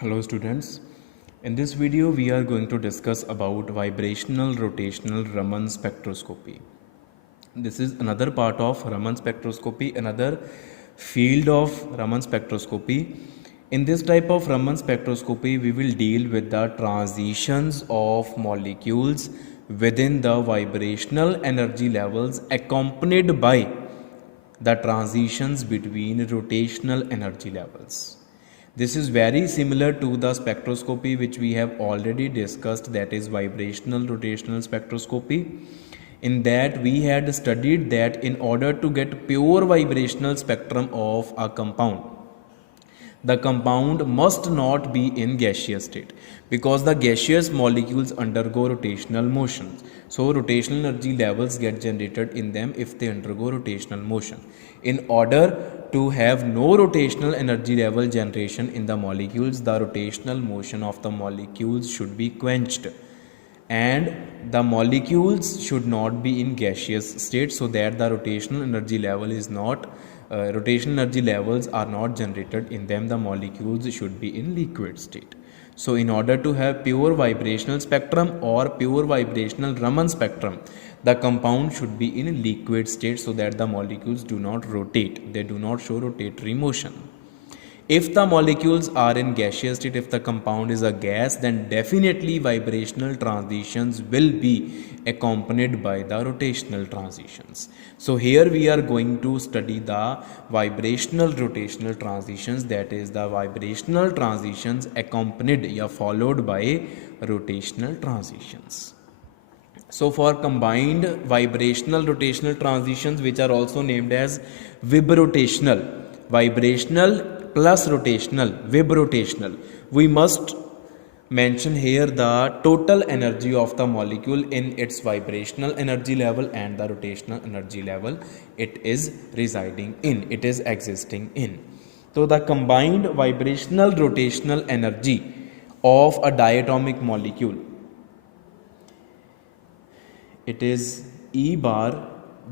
Hello students. In this video we are going to discuss about vibrational rotational Raman spectroscopy. This is another part of Raman spectroscopy, another field of Raman spectroscopy. In this type of Raman spectroscopy we will deal with the transitions of molecules within the vibrational energy levels accompanied by the transitions between rotational energy levels. This is very similar to the spectroscopy which we have already discussed, that is vibrational rotational spectroscopy. In that we had studied that in order to get pure vibrational spectrum of a compound, the compound must not be in gaseous state because the gaseous molecules undergo rotational motions. So rotational energy levels get generated in them if they undergo rotational motion. In order to have no rotational energy level generation in the molecules, the rotational motion of the molecules should be quenched and the molecules should not be in gaseous state, so that the rotational energy level is not rotational energy levels are not generated in them. The molecules should be in liquid state. So in order to have pure vibrational spectrum or pure vibrational Raman spectrum, the compound should be in liquid state so that the molecules do not rotate, they do not show rotatory motion. If the molecules are in gaseous state, if the compound is a gas, then definitely vibrational transitions will be accompanied by the rotational transitions. So here we are going to study the vibrational rotational transitions, that is the vibrational transitions accompanied or followed by rotational transitions. So for combined vibrational rotational transitions, which are also named as vibrotational, vibrational plus rotational, vibrotational, we must mention here the total energy of the molecule in its vibrational energy level and the rotational energy level it is residing in, it is existing in. So the combined vibrational rotational energy of a diatomic molecule, it is E bar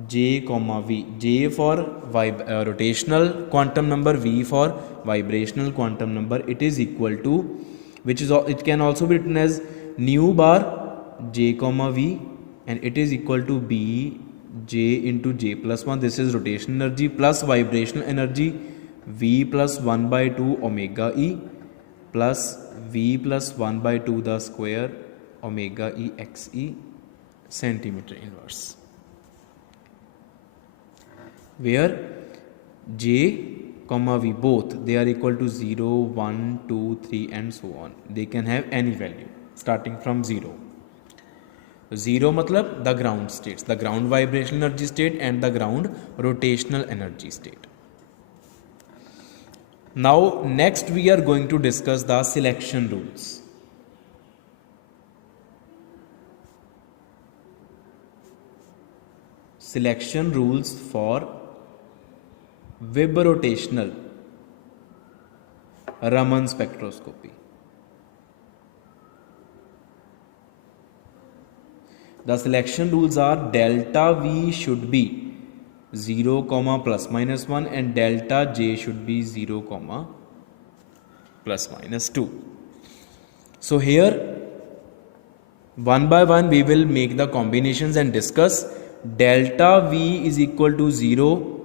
J comma V. J for rotational quantum number, V for vibrational quantum number. It is equal to, which is it can also be written as nu bar J comma V, and it is equal to B J into J plus 1. This is rotational energy plus vibrational energy, V plus 1 by 2 omega E plus V plus 1 by 2 the square omega E x E centimeter inverse, where J comma V both they are equal to 0, 1, 2, 3 and so on. They can have any value starting from 0. 0 matlab the ground states, the ground vibrational energy state and the ground rotational energy state. Now next we are going to discuss the selection rules. Selection rules for vibrotational Raman spectroscopy. The selection rules are delta V should be 0, plus minus 1 and delta J should be 0, plus minus 2. So here one by one we will make the combinations and discuss. Delta V is equal to 0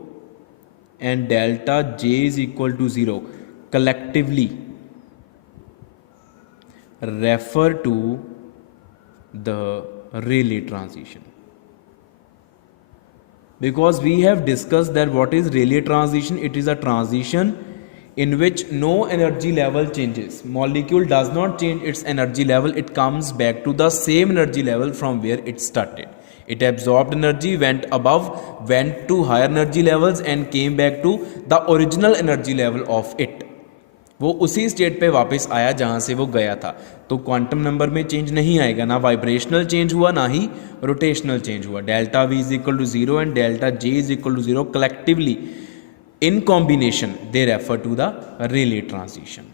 and delta J is equal to 0 collectively refer to the Rayleigh transition, because we have discussed that what is Rayleigh transition. It is a transition in which no energy level changes. Molecule does not change its energy level, it comes back to the same energy level from where it started. It absorbed energy, went above, went to higher energy levels and came back to the original energy level of it. वो उसी state पे वापस आया जहाँ से वो गया था. तो क्वांटम नंबर में चेंज नहीं आएगा, ना वाइब्रेशनल चेंज हुआ ना ही रोटेशनल चेंज हुआ. Delta V is equal to 0 and delta J is equal to 0 collectively in combination they refer to the Rayleigh transition.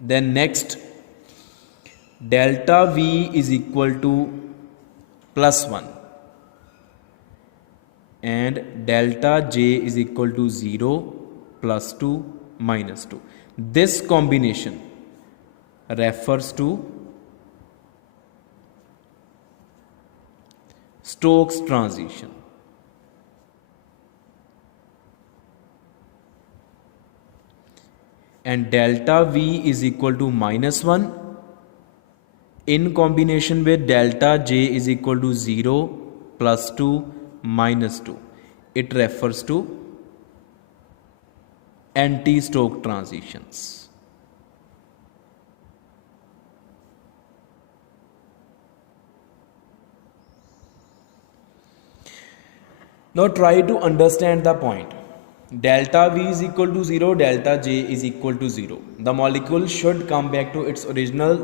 Then next, delta V is equal to plus 1 and delta J is equal to 0, plus 2, minus 2. This combination refers to Stokes transition. And delta V is equal to -1 in combination with delta J is equal to 0, +2, -2. It refers to anti-Stokes transitions. Now try to understand the point. Delta V is equal to 0, delta J is equal to 0. The molecule should come back to its original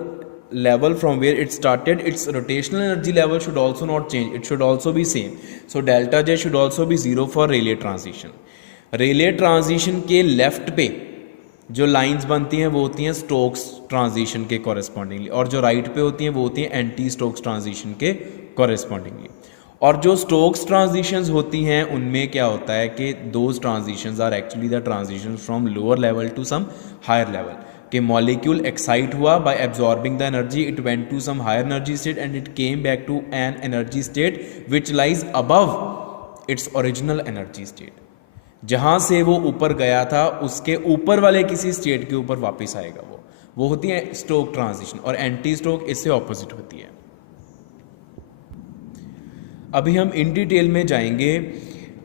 level from where it started. Its rotational energy level should also not change. It should also be same. So delta J should also be 0 for Rayleigh transition. Rayleigh transition के left पे जो lines बनती हैं वो होती हैं Stokes transition के correspondingly, और जो राइट पे होती हैं वो होती हैं एंटी स्टोक्स ट्रांजिशन के कॉरेस्पॉन्डिंगली. और जो स्टोक्स ट्रांजिशंस होती हैं उनमें क्या होता है कि those transitions are actually the transition from lower level to some higher level. कि मॉलिक्यूल एक्साइट हुआ by absorbing the energy, it went to some higher energy state and it came back to an energy state which lies above its original energy state. जहाँ से वो ऊपर गया था उसके ऊपर वाले किसी स्टेट के ऊपर वापस आएगा. वो होती है स्टोक ट्रांजिशन, और एंटी स्टोक इससे ऑपोजिट होती है. अभी हम इन डिटेल में जाएंगे,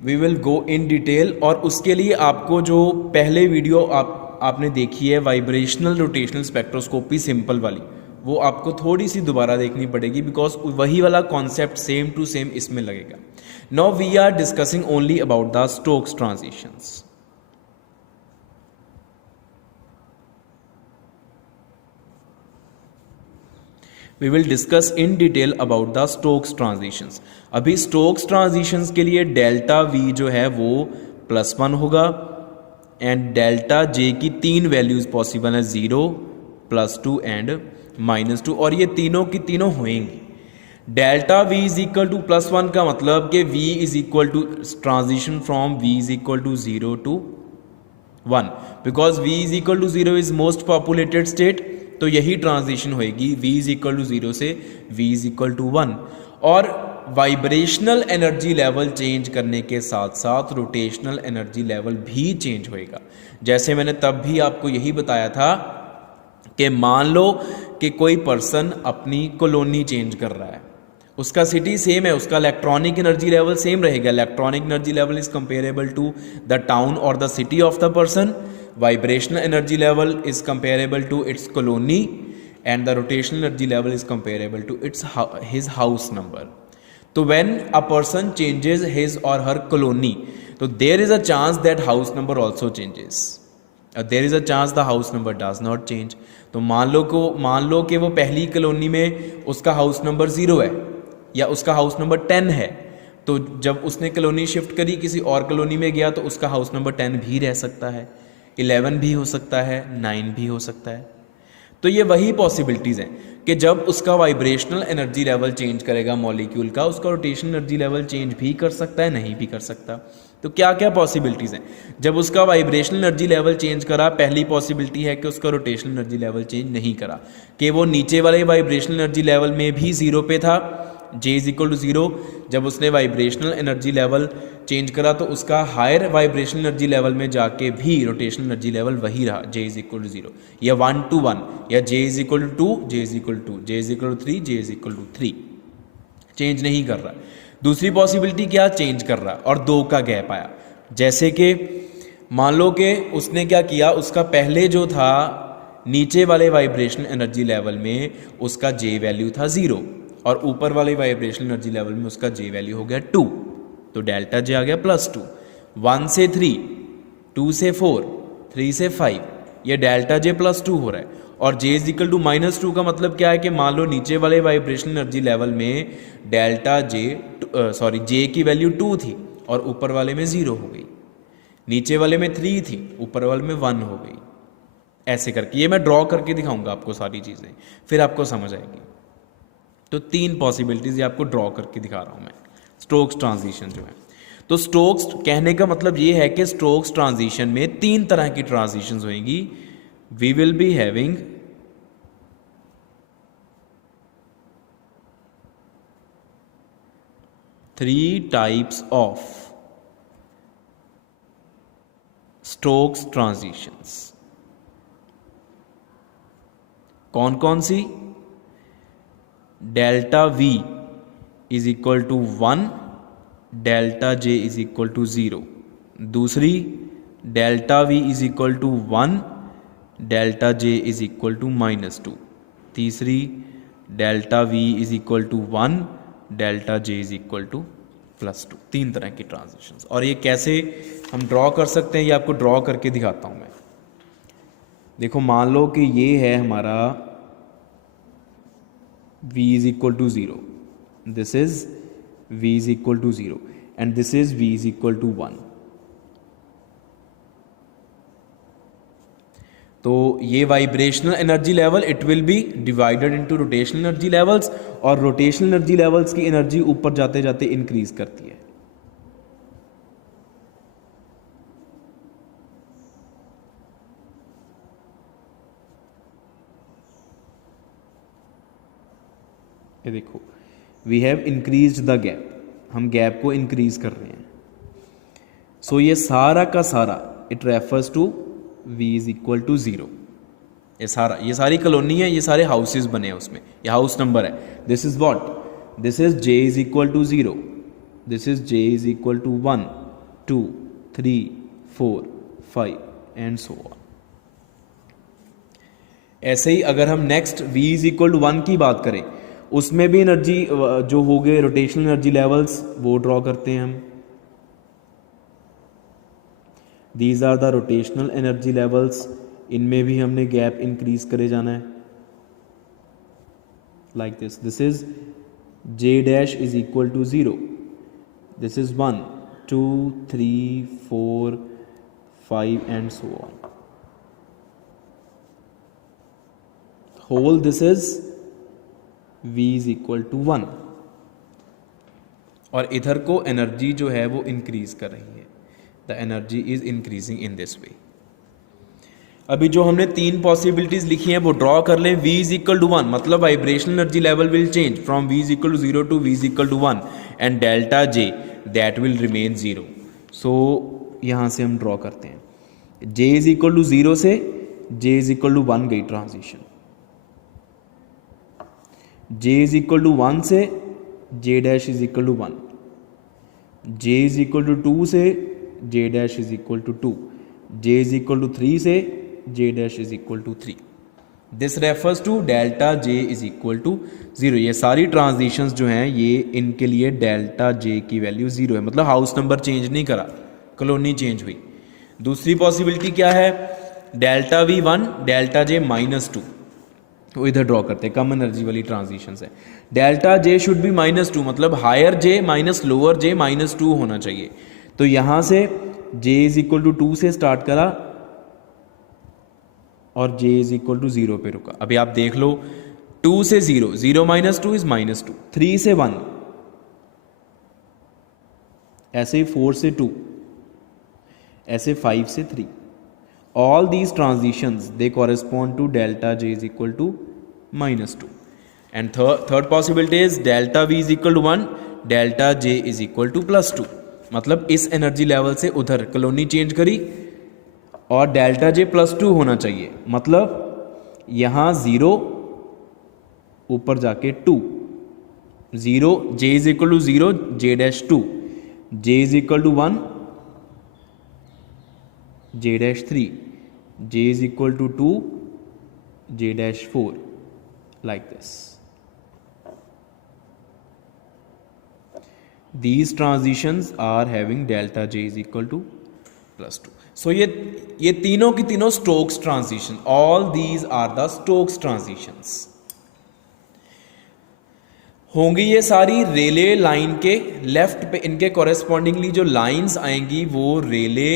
we will go in detail. और उसके लिए आपको जो पहले वीडियो आपने देखी है वाइब्रेशनल रोटेशनल स्पेक्ट्रोस्कोपी सिंपल वाली, वो आपको थोड़ी सी दोबारा देखनी पड़ेगी, बिकॉज वही वाला कॉन्सेप्ट सेम टू सेम इसमें लगेगा. Now we are discussing only about the Stokes transitions. We will discuss in detail about the Stokes transitions. अभी Stokes transitions के लिए डेल्टा V जो है वो +1 होगा, एंड डेल्टा J की 3 वैल्यूज पॉसिबल है, 0, +2 एंड -2, और ये तीनों की तीनों होंगी. Delta V is equal to +1 का मतलब कि V is equal to transition from V is equal to 0 to 1, because V is equal to 0 is most populated state. तो यही ट्रांजिशन होएगी V इज इक्वल टू 0 से V इज इक्वल टू 1. और vibrational energy level change करने के साथ साथ rotational energy level भी चेंज होएगा. जैसे मैंने तब भी आपको यही बताया था कि मान लो कि कोई पर्सन अपनी कॉलोनी चेंज कर रहा है, उसका सिटी सेम है, उसका इलेक्ट्रॉनिक एनर्जी लेवल सेम रहेगा. Electronic energy level is comparable to the town और the city of the person. Vibrational energy level is comparable to its colony, and the rotational energy level is comparable to his house number. So when a person changes his or her colony, so there is a chance that house number also changes. There is a chance the house number does not change. तो मान लो कि वो पहली colony में उसका house number 0 है या उसका हाउस नंबर 10 है, तो जब उसने कॉलोनी शिफ्ट करी किसी और कॉलोनी में गया तो उसका हाउस नंबर 10 भी रह सकता है, 11 भी हो सकता है, 9 भी हो सकता है. तो ये वही पॉसिबिलिटीज़ हैं कि जब उसका वाइब्रेशनल एनर्जी लेवल चेंज करेगा मॉलिक्यूल का, उसका रोटेशनल एनर्जी लेवल चेंज भी कर सकता है, नहीं भी कर सकता. तो क्या क्या पॉसिबिलिटीज़ हैं? जब उसका वाइब्रेशनल एनर्जी लेवल चेंज करा, पहली पॉसिबिलिटी है कि उसका रोटेशनल एनर्जी लेवल चेंज नहीं करा, कि वो नीचे वाले वाइब्रेशनल एनर्जी लेवल में भी 0 पे था, J इज इक्वल टू 0. जब उसने वाइब्रेशनल एनर्जी लेवल चेंज करा तो उसका हायर वाइब्रेशनल एनर्जी लेवल में जाके भी रोटेशनल एनर्जी लेवल वही रहा, J इज इक्वल टू 0, या 1 to 1, या J is equal to 2, J is equal to 2, J is equal to 3, J is equal to 3. Change नहीं कर रहा. दूसरी पॉसिबिलिटी क्या, चेंज कर रहा और 2 का गैप आया. जैसे कि मान लो कि उसने क्या किया, उसका पहले जो था नीचे वाले वाइब्रेशनल एनर्जी लेवल में उसका J वैल्यू था 0, और ऊपर वाले वाइब्रेशनल एनर्जी लेवल में उसका J वैल्यू हो गया 2, तो डेल्टा J आ गया +2. 1 से 3, 2 से 4, 3 से 5, ये डेल्टा J +2 हो रहा है. और J इज इक्वल टू -2 का मतलब क्या है कि मान लो नीचे वाले वाइब्रेशनल एनर्जी लेवल में डेल्टा J की वैल्यू 2 थी और ऊपर वाले में 0 हो गई, नीचे वाले में 3 थी, ऊपर वाले में 1 हो गई. ऐसे करके ये मैं ड्रॉ करके दिखाऊंगा आपको सारी चीज़ें, फिर आपको समझ आएगी. तो 3 पॉसिबिलिटीज़ ये आपको ड्रॉ करके दिखा रहा हूँ मैं. स्टोक्स ट्रांजिशन जो है, तो स्टोक्स कहने का मतलब ये है कि स्टोक्स ट्रांजिशन में 3 तरह की ट्रांजिशंस होंगी. We will be having 3 types of Stokes transitions. कौन कौन सी? Delta V is equal to 1, delta J is equal to 0। दूसरी delta V is equal to 1, delta J is equal to -2। तीसरी delta V is equal to 1, delta J is equal to +2। 3 तरह की transitions. और ये कैसे हम draw कर सकते हैं, ये आपको ड्रॉ करके दिखाता हूँ मैं। देखो मान लो कि ये है हमारा V is equal to 0, this is V is equal to 0 and this is V is equal to 1। तो ये vibrational energy level it will be divided into rotational energy levels, और रोटेशनल एनर्जी लेवल्स की energy ऊपर जाते जाते increase करती है। ये देखो we have increased the gap, हम गैप को इंक्रीज कर रहे हैं। सो ये सारा का सारा it refers to V is equal to 0। ये सारी कॉलोनी है, ये सारे हाउसेस बने हैं उसमें, ये हाउस नंबर है। This is what, this is J is equal to 0, this is J is equal to 1, 2, 3, 4, 5 and so on. ऐसे ही अगर हम next V is equal to 1 की बात करें, उसमें भी एनर्जी जो हो गए रोटेशनल एनर्जी लेवल्स वो ड्रॉ करते हैं हम। These are the rotational energy levels, इनमें भी हमने गैप इंक्रीज करे जाना है like this. This is J dash is equal to 0, this is 1, 2, 3, 4, 5 and so on. Whole this is V is equal to 1, और इधर को एनर्जी जो है वो इंक्रीज कर रही है। The energy is increasing in this way. अभी जो हमने 3 पॉसिबिलिटीज लिखी हैं वो ड्रॉ कर लें। V इज इक्वल टू 1 मतलब vibrational energy level will change from V is equal to 0 to V is equal to 1 and delta J that will remain 0। So यहाँ से हम ड्रॉ करते हैं। J इज इक्वल टू 0 से J is equal to 1 गई transition, J is equal to 1 से J dash is equal to 1, J is equal to 2 से J dash is equal to 2, J is equal to 3 से J dash is equal to 3। This refers to delta J is equal to 0। ये सारी transitions जो हैं ये इनके लिए delta J की वैल्यू 0 है, मतलब हाउस नंबर चेंज नहीं करा, कॉलोनी चेंज हुई। दूसरी पॉसिबिलिटी क्या है, डेल्टा V 1 डेल्टा J -2, तो इधर ड्रॉ करते हैं, कम एनर्जी वाली ट्रांजिशंस है। डेल्टा J शुड बी -2 मतलब higher J minus lower J -2 होना चाहिए। तो यहाँ से J इज इक्वल टू 2 से स्टार्ट करा और J इज इक्वल टू 0 पे रुका। अभी आप देख लो 2 से 0, 0 माइनस 2 इज -2, 3 से 1, ऐसे 4 से 2, ऐसे 5 से 3। All these transitions they correspond to delta J is equal to -2 and third possibility is delta V is equal to 1, delta J is equal to +2 मतलब इस एनर्जी लेवल से उधर कॉलोनी चेंज करी और डेल्टा J +2 होना चाहिए, मतलब यहाँ 0 ऊपर जाके 2, 0 J is equal to 0, J dash 2, J is equal to 1, J dash 3, J is equal to 2, J dash 4 like this. These transitions are having delta J is equal to +2. So ये तीनों की तीनों Stokes transition, all these are the Stokes transitions होंगी। ये सारी रेले line के left पे, इनके कॉरेस्पॉन्डिंगली जो लाइंस आएंगी वो रेले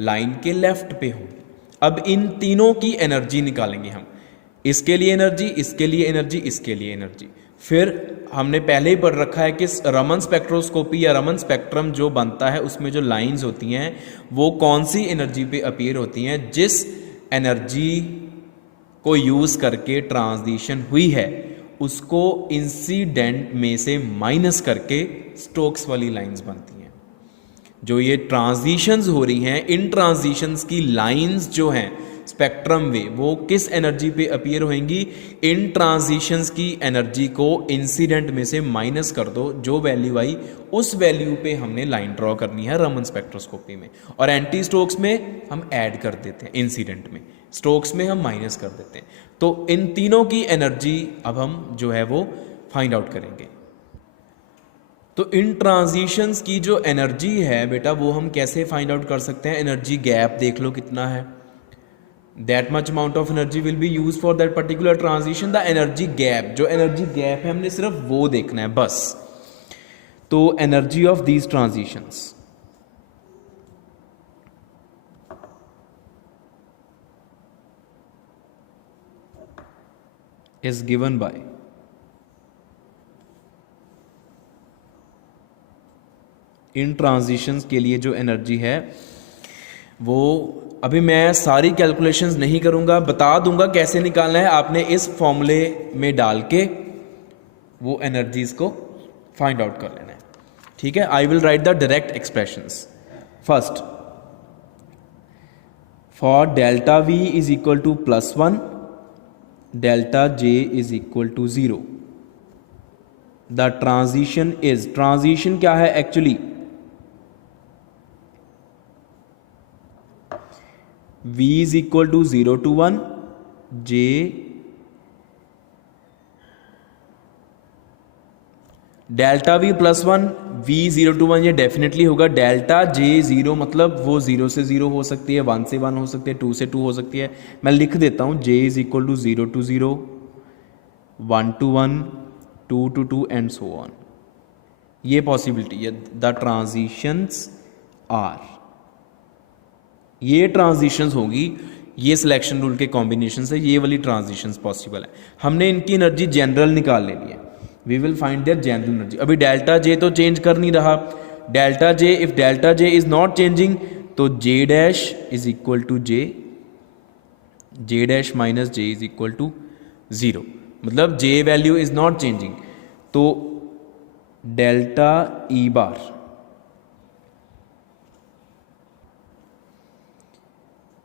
लाइन के लेफ्ट पे होंगी। अब इन तीनों की एनर्जी निकालेंगे हम, इसके लिए एनर्जी, इसके लिए एनर्जी, इसके लिए एनर्जी। फिर हमने पहले ही पढ़ रखा है कि रमन स्पेक्ट्रोस्कोपी या रमन स्पेक्ट्रम जो बनता है उसमें जो लाइंस होती हैं वो कौन सी एनर्जी पे अपीयर होती हैं, जिस एनर्जी को यूज़ करके ट्रांजिशन हुई है उसको इंसिडेंट में से माइनस करके स्टोक्स वाली लाइंस बनती हैं। जो ये ट्रांजिशंस हो रही हैं, इन ट्रांजिशंस की लाइंस जो हैं स्पेक्ट्रम में, वो किस एनर्जी पे अपीयर होंगी? इन ट्रांजिशंस की एनर्जी को इंसिडेंट में से माइनस कर दो, जो वैल्यू आई उस वैल्यू पे हमने लाइन ड्रॉ करनी है रमन स्पेक्ट्रोस्कोपी में। और एंटी स्टोक्स में हम ऐड कर देते हैं, इंसिडेंट में, स्टोक्स में हम माइनस कर देते हैं। तो इन तीनों की एनर्जी अब हम जो है वो फाइंड आउट करेंगे। तो इन ट्रांजिशंस की जो एनर्जी है बेटा, वो हम कैसे फाइंड आउट कर सकते हैं? एनर्जी गैप देख लो कितना है, that much amount of energy will be use for that particular transition. The energy gap, जो एनर्जी गैप है हमने सिर्फ वो देखना है बस। तो energy of these transitions is given by in transitions के लिए जो एनर्जी है वो, अभी मैं सारी कैलकुलेशंस नहीं करूंगा, बता दूंगा कैसे निकालना है। आपने इस फॉर्मूले में डाल के वो एनर्जीज को फाइंड आउट कर लेना है, ठीक है। I will write the direct expressions. First, for delta V is equal to +1, delta J is equal to 0, the transition is, transition क्या है actually? v is equal to 0 to 1, j delta v +1, v 0 to 1, ये definitely होगा। Delta j 0 मतलब वो 0 से 0 हो सकती है, 1 से 1 हो सकती है, 2 से 2 हो सकती है। मैं लिख देता हूँ, j is equal to 0 to 0, 1 to 1, 2 to 2 and so on. ये पॉसिबिलिटी है। द ट्रांजिशंस आर, ये ट्रांजिशंस होगी, ये सिलेक्शन रूल के कॉम्बिनेशन से ये वाली ट्रांजिशंस पॉसिबल है। हमने इनकी एनर्जी जनरल निकाल लेनी है, we will find their general energy. अभी डेल्टा जे तो चेंज कर नहीं रहा, delta J, if delta J is not changing तो J dash is equal to J dash minus J is equal to 0, मतलब J value is not changing. तो delta E bar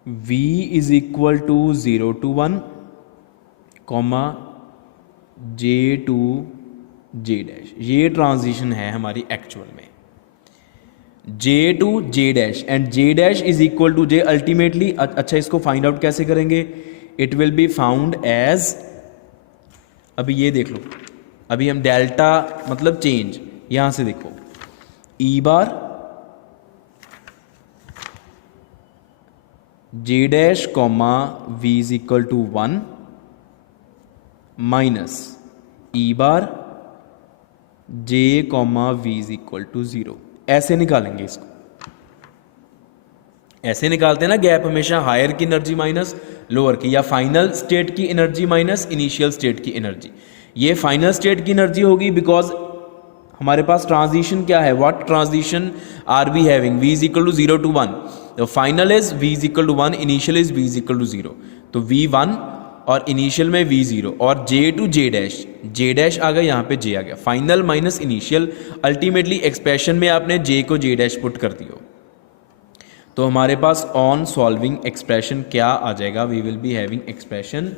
v is equal to 0 to 1, comma j to j dash, ये transition है हमारी actual में, j to j dash and j dash is equal to j ultimately. अच्छा, इसको find out कैसे करेंगे? It will be found as, अभी ये देख लो, अभी हम डेल्टा मतलब चेंज, यहां से देखो, E bar J dash comma V is equal to 1 minus E bar J comma V is equal to 0। ऐसे निकालेंगे इसको, ऐसे निकालते हैं ना गैप हमेशा, हायर की एनर्जी माइनस लोअर की, या फाइनल स्टेट की एनर्जी माइनस इनिशियल स्टेट की एनर्जी। ये फाइनल स्टेट की एनर्जी होगी बिकॉज हमारे पास ट्रांजिशन क्या है, what transition are we having? v is equal to 0 to 1, तो final is v is equal to 1, initial is v is equal to 0, तो v1 और इनिशियल में v0 और j to j dash, j dash आ गया, यहाँ पे j आ गया, final minus initial, ultimately expression में आपने j को j डैश पुट कर दियो। तो हमारे पास ऑन सॉल्विंग एक्सप्रेशन क्या आ जाएगा? We will be having expression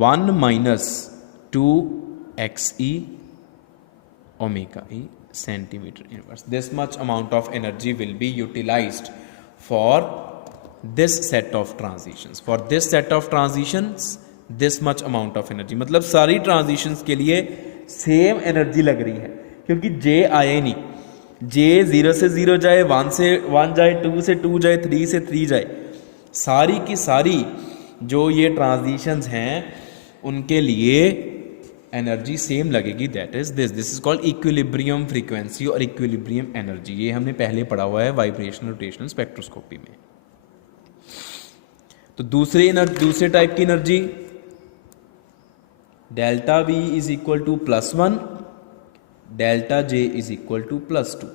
1 minus 2xe omega e centimeter inverse. This much amount of energy will be utilized for this set of transitions. For this set of transitions, this much amount of energy. मतलब सारी transitions के लिए same energy लग रही है, क्योंकि J आया ही नहीं। J 0 से 0 जाए, 1 से 1 जाए, 2 से 2 जाए, 3 से 3 जाए, सारी की सारी जो ये ट्रांजिशंस हैं उनके लिए एनर्जी सेम लगेगी। That is this is called equilibrium frequency और इक्विलिब्रियम एनर्जी। ये हमने पहले पढ़ा हुआ है वाइब्रेशनल रोटेशनल स्पेक्ट्रोस्कोपी में। तो दूसरे टाइप की energy, delta V is equal to +1, delta J is equal to +2।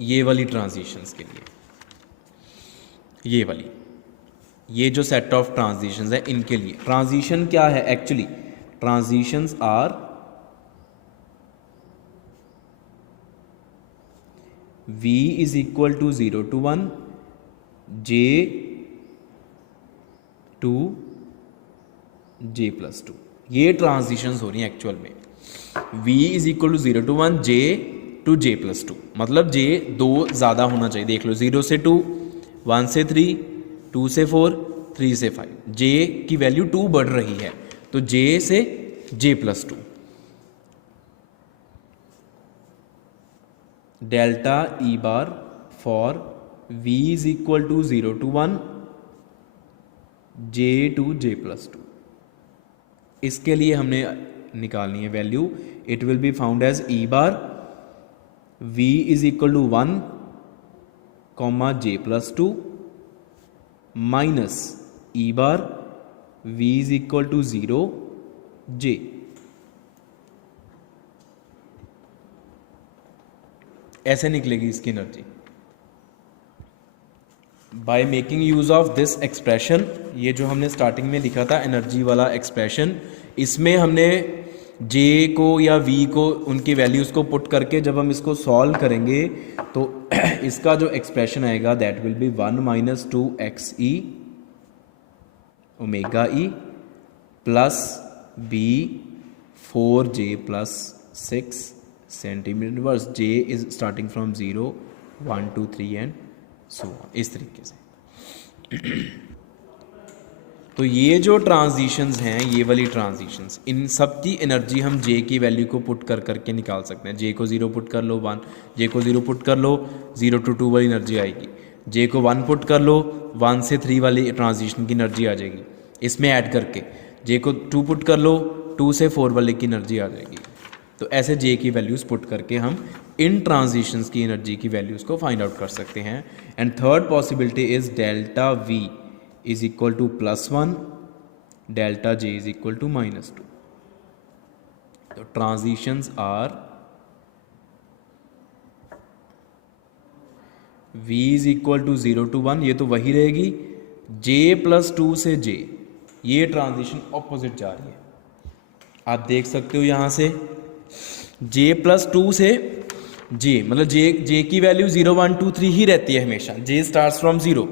ये वाली ट्रांजिशंस के लिए, ये वाली, ये जो सेट ऑफ ट्रांजिशंस है इनके लिए। ट्रांजिशन क्या है actually? Transitions are V is equal to 0 to 1, J to J plus 2। ये ट्रांजिशंस हो रही हैं एक्चुअल में। V is equal to 0 to 1, J to J plus 2, मतलब J 2 ज़्यादा होना चाहिए। देख लो 0 से 2, 1 से 3, 2 से 4, 3 से 5। J की वैल्यू 2 बढ़ रही है, तो J से J plus 2। Delta E bar for V is equal to 0 to 1, J to J plus 2। इसके लिए हमने निकालनी है value. It will be found as E bar V is equal to 1, J plus 2 minus E bar V is equal to 0, J। ऐसे निकलेगी इसकी energy by making use of this expression. ये जो हमने स्टार्टिंग में लिखा था एनर्जी वाला एक्सप्रेशन, इसमें हमने J को या V को उनकी वैल्यूज़ को पुट करके जब हम इसको सॉल्व करेंगे तो इसका जो एक्सप्रेशन आएगा that will B 1 minus 2xe omega E plus B 4J plus 6 centimetre inverse. J is starting from 0, 1 2 3 and so on, इस तरीके से। तो ये जो ट्रांजिशंस हैं, ये वाली ट्रांजिशंस, इन सब की एनर्जी हम J की वैल्यू को पुट कर करके निकाल सकते हैं। J को 0 पुट कर लो 1, J को 0 पुट कर लो 0 to 2 वाली एनर्जी आएगी। J को 1 पुट कर लो 1 से 3 वाली ट्रांजिशन की एनर्जी आ जाएगी इसमें ऐड करके। J को 2 पुट कर लो 2 से 4 वाले की एनर्जी आ जाएगी। तो ऐसे J की वैल्यूज़ पुट करके हम इन ट्रांजिशंस की एनर्जी की वैल्यूज़ को फाइंड आउट कर सकते हैं। And third possibility is delta V is equal to +1, delta J is equal to -2। तो transitions are V is equal to 0 to 1, ये तो वही रहेगी। J plus 2 से J, ये ट्रांजिशन ऑपोजिट जा रही है, आप देख सकते हो यहाँ से। J plus 2 से J, मतलब J की वैल्यू 0 1 2 3 ही रहती है हमेशा। J starts from 0,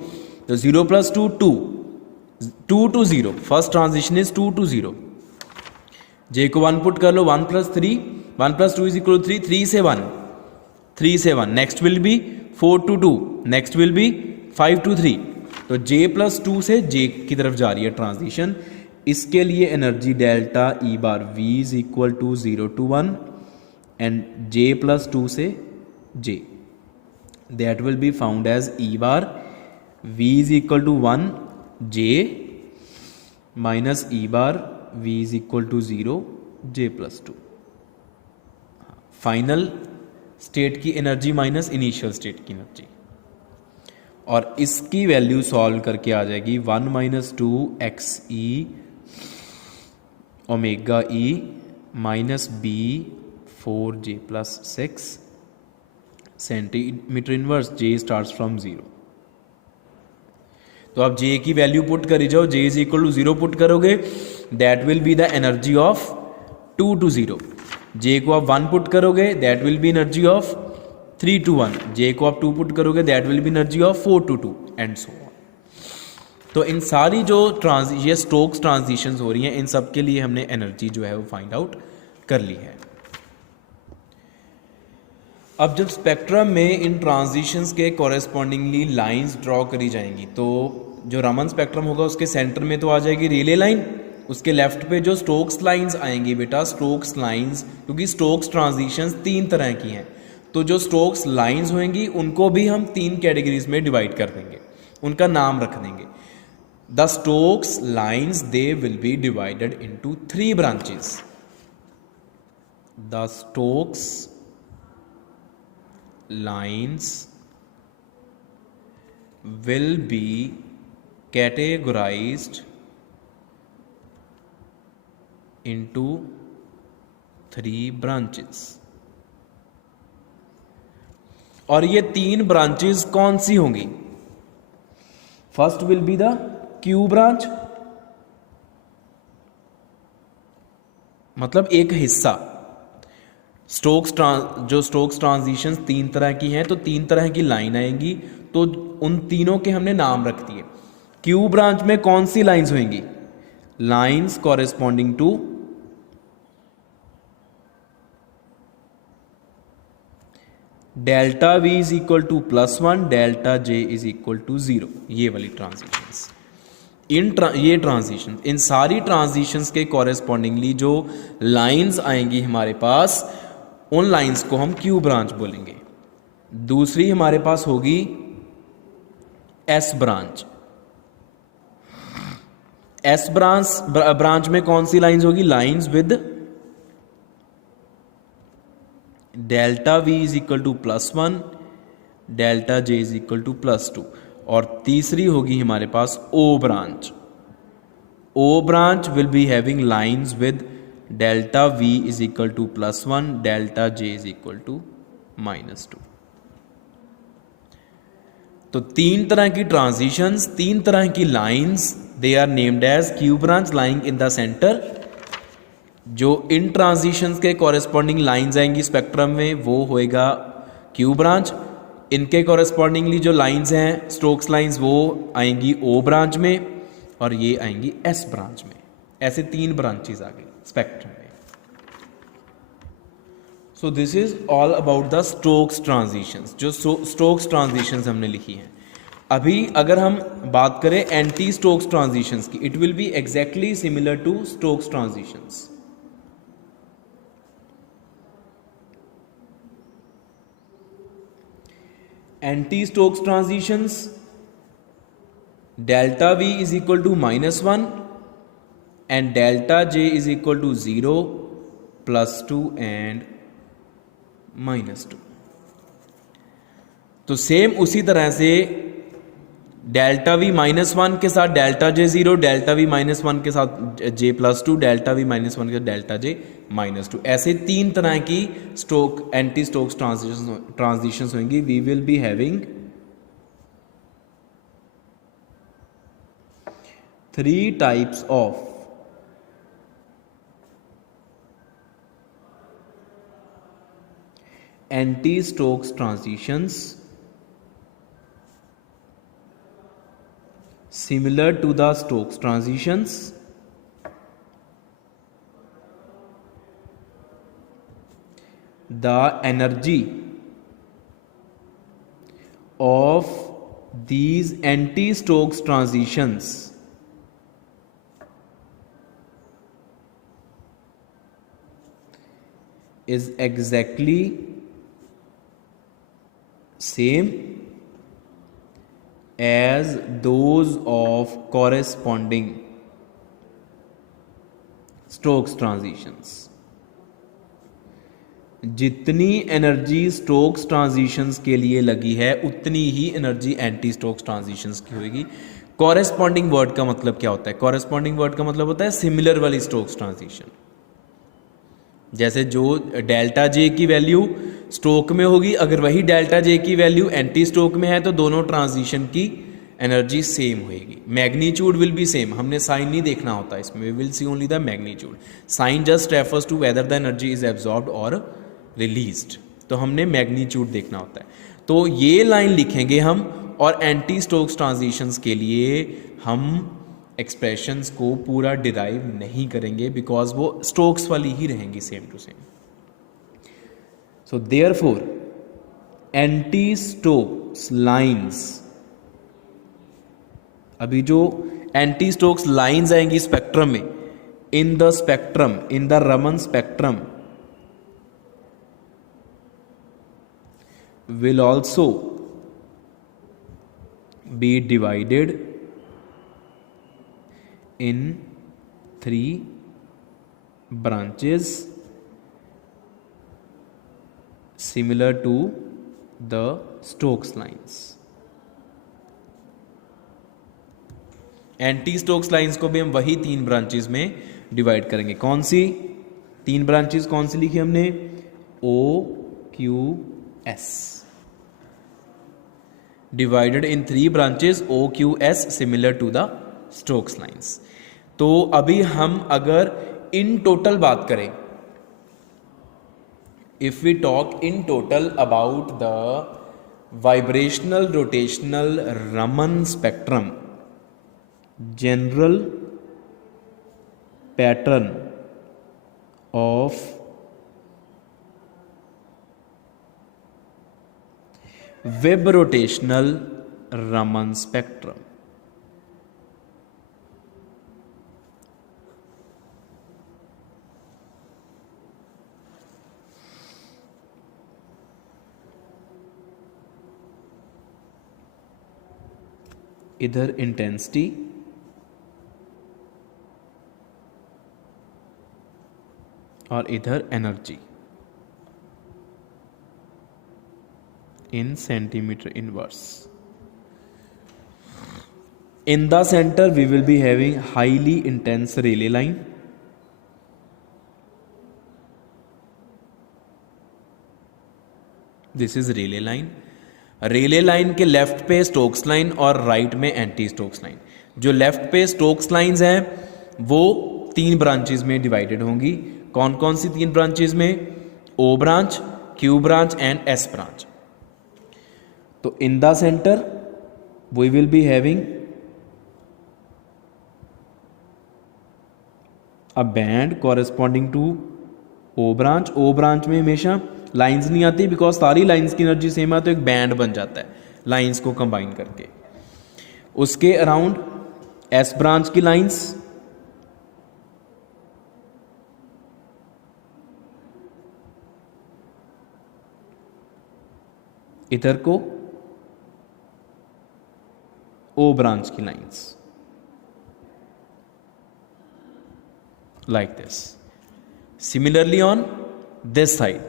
तो 0 plus 2 2, 2 to 0, first transition is 2 to 0। J को 1 पुट कर लो 1 plus 3, 1 plus 2 is equal to 3, 3 से 1, 3 से 1, next will be 4 to 2, next will be 5 to 3। तो J plus 2 से J की तरफ जा रही है ट्रांजिशन। इसके लिए energy delta E bar V is equal to 0 to 1 and J plus 2 से J, that will be found as E bar V is equal to 1 J minus E bar V is equal to 0 J plus 2। Final state की energy minus initial state की energy, और इसकी value solve करके आ जाएगी 1 minus 2xe omega E minus B 4J plus 6 centimetre inverse. J starts from 0। तो आप J की वैल्यू पुट करी जाओ, J is equal to 0 put करोगे that will be the energy of 2 to 0। J को आप 1 पुट करोगे that will be energy of 3 to 1। J को आप 2 पुट करोगे that will be energy of 4 to 2 and so on. तो इन सारी जो ये स्टोक्स ट्रांजिशंस हो रही हैं, इन सब के लिए हमने एनर्जी जो है वो फाइंड आउट कर ली है। अब जब स्पेक्ट्रम में इन ट्रांजिशंस के कॉरेस्पॉन्डिंगली लाइंस ड्रॉ करी जाएंगी, तो जो रमन स्पेक्ट्रम होगा उसके सेंटर में तो आ जाएगी रिले लाइन, उसके लेफ्ट पे जो स्टोक्स लाइंस आएंगी बेटा, स्टोक्स लाइंस, क्योंकि स्टोक्स ट्रांजिशंस 3 तरह की हैं, तो जो स्टोक्स लाइंस होंगी उनको भी हम 3 कैटेगरीज में डिवाइड कर देंगे, उनका नाम रख देंगे। The Stokes lines they will be divided into 3 branches. The Stokes lines will be categorized into 3 branches। और ये 3 ब्रांचेस कौन सी होंगी? First will be the Q branch, मतलब एक हिस्सा। जो स्टोक्स ट्रांजिशंस 3 तरह की हैं, तो 3 तरह की लाइन आएंगी, तो उन तीनों के हमने नाम रख दिए। क्यू ब्रांच में कौन सी लाइंस होंगी? Lines corresponding to delta V is equal to +1, delta J is equal to 0, ये वाली ट्रांजिशंस। ये ट्रांजिशन, इन सारी ट्रांजिशंस के कॉरेस्पॉन्डिंगली जो लाइंस आएंगी हमारे पास, उन लाइंस को हम क्यू ब्रांच बोलेंगे। दूसरी हमारे पास होगी एस ब्रांच। एस ब्रांच में कौन सी लाइंस होगी? Lines with delta V is equal to +1, delta J is equal to +2। और तीसरी होगी हमारे पास O branch. O branch will be having lines with delta V is equal to +1, delta J is equal to -2। तो 3 तरह की transitions, 3 तरह की lines, they are named as Q branch lying in the centre. जो इन transitions के corresponding lines आएंगी spectrum में, वो होएगा क्यू ब्रांच। इनके कॉरेस्पॉन्डिंगली जो लाइंस हैं स्टोक्स लाइंस, वो आएंगी ओ ब्रांच में, और ये आएंगी एस ब्रांच में। ऐसे 3 ब्रांचेस आ गई स्पेक्ट्रम में। So this is all about the Stokes transitions, जो स्टोक्स ट्रांजिशंस हमने लिखी हैं। अभी अगर हम बात करें एंटी स्टोक्स ट्रांजिशंस की, it will be exactly similar to Stokes transitions. Anti Stokes transitions, delta V is equal to -1 and delta J is equal to 0, +2 and -2। तो सेम उसी तरह से डेल्टा V -1 के साथ डेल्टा J 0, डेल्टा V -1 के साथ J +2, delta V -1 के साथ डेल्टा J -2, ऐसे 3 तरह की एंटी स्टोक्स ट्रांजिशंस होंगी। We will be having 3 types of anti Stokes transitions similar to the Stokes transitions. The energy of these anti-Stokes transitions is exactly same as those of corresponding Stokes transitions. जितनी energy Stokes transitions के लिए लगी है, उतनी ही energy anti Stokes transitions की होगी। Corresponding word का मतलब क्या होता है? कॉरेस्पॉन्डिंग वर्ड का मतलब होता है सिमिलर वाली स्टोक्स ट्रांजिशन। जैसे जो डेल्टा J की वैल्यू स्टोक में होगी, अगर वही डेल्टा J की वैल्यू एंटी स्टोक में है, तो दोनों ट्रांजिशन की एनर्जी सेम होएगी। Magnitude will be same. हमने साइन नहीं देखना होता इसमें, we will see only the magnitude. Sign just refers to whether the energy is absorbed और रिलीज्ड, तो हमने मैग्नीट्यूड देखना होता है। तो ये लाइन लिखेंगे हम, और एंटी स्टोक्स ट्रांजिशंस के लिए हम एक्सप्रेशंस को पूरा डिराइव नहीं करेंगे, बिकॉज वो स्टोक्स वाली ही रहेंगी same to same. So therefore anti Stokes lines, अभी जो एंटी स्टोक्स लाइंस आएंगी स्पेक्ट्रम में, in the spectrum, in the Raman spectrum, will also be divided in 3 branches similar to the Stokes lines. Anti Stokes lines को भी हम वही 3 branches में divide करेंगे। कौन सी 3 ब्रांचेस कौन सी लिखी हमने? O, Q, S, divided in 3 branches O, Q, S similar to the Stokes lines. तो अभी हम अगर इन टोटल बात करें, if we talk in total about the vibrational rotational Raman spectrum, general pattern of Webb rotational Raman spectrum, इधर intensity और इधर energy in centimetre inverse. In the center we will be having highly intense Rayleigh line. This is Rayleigh line. Rayleigh line के left पे Stokes line और right में anti Stokes line. जो left पे Stokes lines हैं वो 3 branches में divided होंगी. कौन कौन सी 3 ब्रांचेस में? O branch, Q branch and S branch. तो in the centre we will be having a band corresponding to O branch. O branch में हमेशा लाइंस नहीं आती बिकॉज सारी लाइंस की एनर्जी सेम है, तो एक बैंड बन जाता है लाइंस को कंबाइन करके. उसके अराउंड एस ब्रांच की लाइंस, इधर को ओ ब्रांच की lines, like this. Similarly on this side,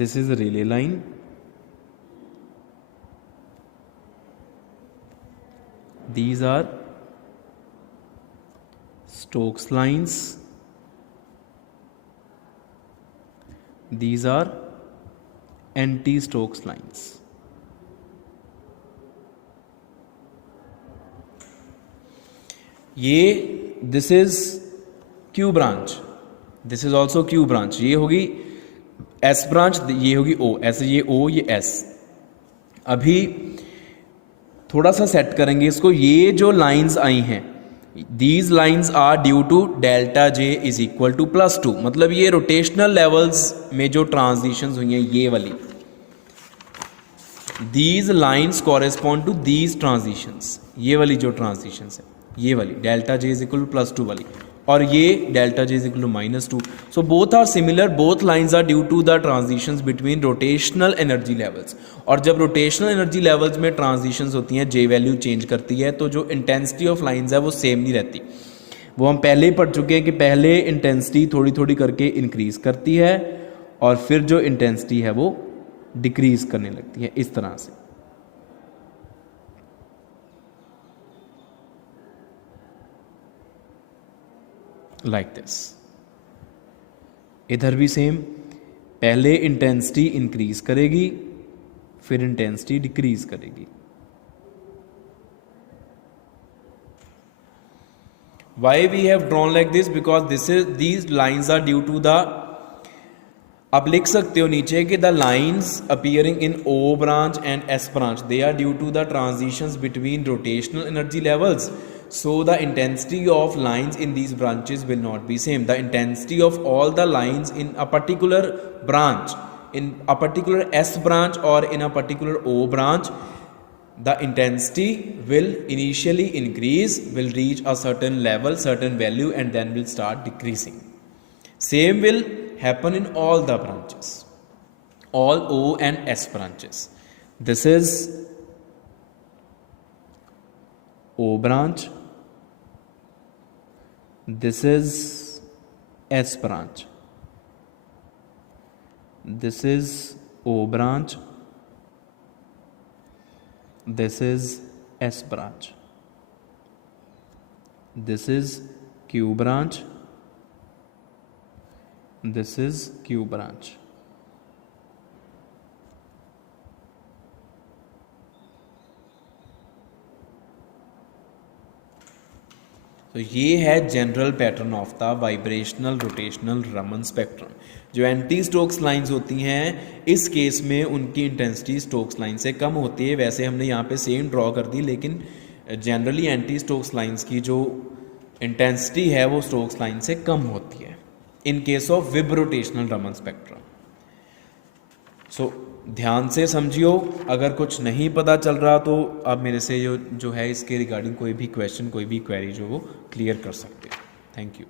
this is a Rayleigh line. These are Stokes lines. These are anti-Stokes lines. ये this is Q branch. This is also Q branch. ये होगी S branch, ये होगी ओ. ऐसे ये ओ, ये S. अभी थोड़ा सा सेट करेंगे इसको. ये जो लाइंस आई हैं, these lines are due to delta J is equal to +2. मतलब ये रोटेशनल लेवल्स में जो ट्रांजिशंस हुई हैं ये वाली, these lines correspond to these transitions. ये वाली जो ट्रांजिशंस है ये वाली delta J is equal to +2 वाली, और ये delta J is equal to -2. So both are similar, both lines are due to the transitions between rotational energy levels. और जब रोटेशनल एनर्जी लेवल्स में ट्रांजिशंस होती हैं, जे वैल्यू चेंज करती है, तो जो इंटेंसिटी ऑफ लाइंस है वो सेम नहीं रहती. वो हम पहले ही पढ़ चुके हैं कि पहले इंटेंसिटी थोड़ी थोड़ी करके इंक्रीज करती है और फिर जो इंटेंसिटी है वो डिक्रीज करने लगती है, इस तरह से. Like this. इधर भी सेम, पहले इंटेंसिटी इंक्रीज करेगी फिर इंटेंसिटी डिक्रीज करेगी. Why we have drawn like this? Because these lines are due to the, आप लिख सकते हो नीचे कि the lines appearing in O branch and S branch, they are due to the transitions between rotational energy levels. So the intensity of lines in these branches will not be same. The intensity of all the lines in a particular branch, in a particular S branch or in a particular O branch, the intensity will initially increase, will reach a certain level, certain value, and then will start decreasing. Same will happen in all the branches, all O and S branches. This is O branch. This is S branch. this is O branch, this is S branch, this is Q branch, this is Q branch. तो ये है general pattern of the vibrational rotational Raman spectrum. जो anti Stokes lines होती हैं इस case में उनकी intensity Stokes line से कम होती है। वैसे हमने यहाँ पे सेम ड्रॉ कर दी, लेकिन जनरली एंटी स्टोक्स लाइंस की जो इंटेंसिटी है वो स्टोक्स लाइन से कम होती है in case of vibrational Raman spectrum. So ध्यान से समझियो, अगर कुछ नहीं पता चल रहा तो आप मेरे से जो है इसके रिगार्डिंग कोई भी क्वेश्चन, कोई भी क्वेरी जो वो क्लियर कर सकते हैं। Thank you.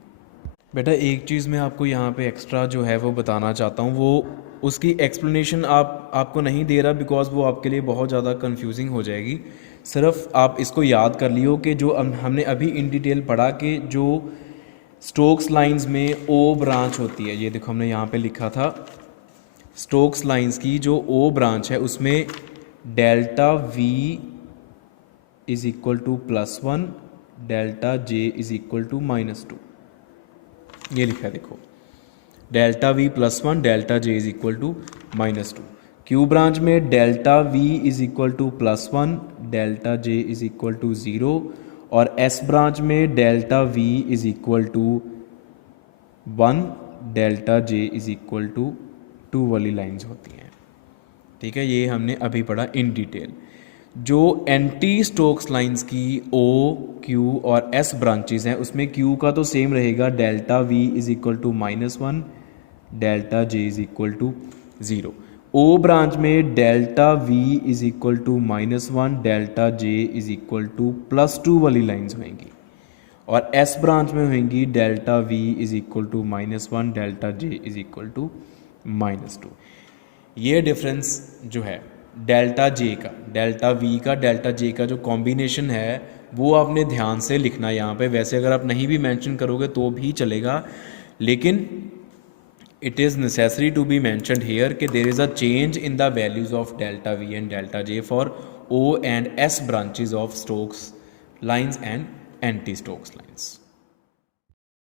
बेटा एक चीज़ मैं आपको यहाँ पे एक्स्ट्रा जो है वो बताना चाहता हूँ, वो उसकी एक्सप्लेनेशन आपको नहीं दे रहा बिकॉज वो आपके लिए बहुत ज़्यादा कंफ्यूजिंग हो जाएगी। सिर्फ आप इसको याद कर लियो कि जो हमने अभी इन डिटेल पढ़ा कि जो स्टोक्स लाइंस में ओ ब्रांच होती है, ये देखो हमने यहाँ पे लिखा था स्टोक्स लाइंस की जो ओ ब्रांच है उसमें delta V is equal to +1, delta J is equal to -2, ये लिखा है देखो, delta V +1, delta J is equal to -2। Q branch में delta V is equal to +1, delta J is equal to 0, और एस ब्रांच में delta V is equal to 1, delta J is equal to 2 वाली lines होती हैं। ठीक है, ये हमने अभी पढ़ा इन डिटेल। जो एंटी स्टोक्स लाइंस की ओ, क्यू और एस ब्रांचेस हैं उसमें क्यू का तो सेम रहेगा, delta V is equal to -1, delta J is equal to 0। O branch में delta V is equal to -1, delta J is equal to +2 वाली lines होंगी, और एस ब्रांच में होंगी delta V is equal to -1, delta J is equal to -2। ये difference जो है delta J का, डेल्टा वी का, डेल्टा जे का जो कॉम्बिनेशन है वो आपने ध्यान से लिखना यहाँ पे। वैसे अगर आप नहीं भी मेंशन करोगे तो भी चलेगा, लेकिन it is necessary to be mentioned here कि there is a change in the values of delta V and delta J for O and S branches of Stokes lines and anti Stokes lines.